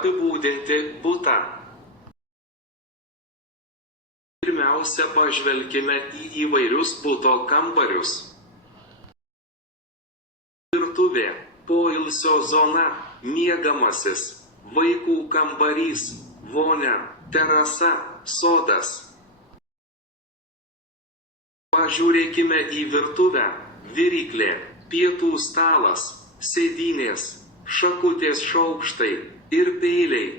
Apibūdinti butą. Pirmiausia, pažvelkime į įvairius buto kambarius. Virtuvė, poilsio zona, miegamasis, vaikų kambarys, vonia, terasa, sodas. Pažiūrėkime į virtuvę, viryklė, pietų stalas, sėdynės, šakutės šaukštai ir peiliai.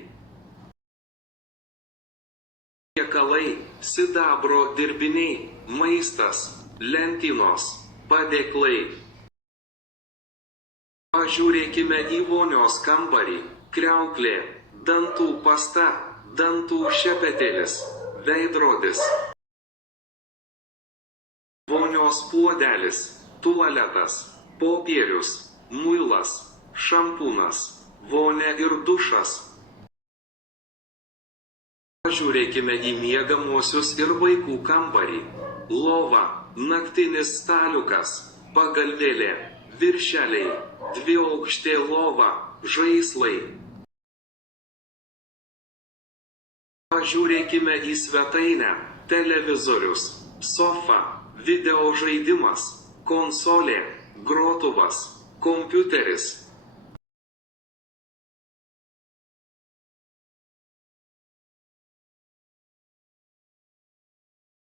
Patiekalai, sidabro dirbiniai, maistas, lentynos, padėklai. Pažiūrėkime į vonios kambarį, kriauklė, dantų pasta, dantų šepetėlis, veidrodis. Vonios puodelis, tualetas, popierius, muilas, šampūnas, vonia ir dušas. Pažiūrėkime į miegamuosius ir vaikų kambarį. Lova, naktinis staliukas, pagalvėlė, viršeliai, dviaukštė lova, žaislai. Pažiūrėkime į svetainę, televizorius, sofa, video žaidimas, konsolė, grotuvas, kompiuteris.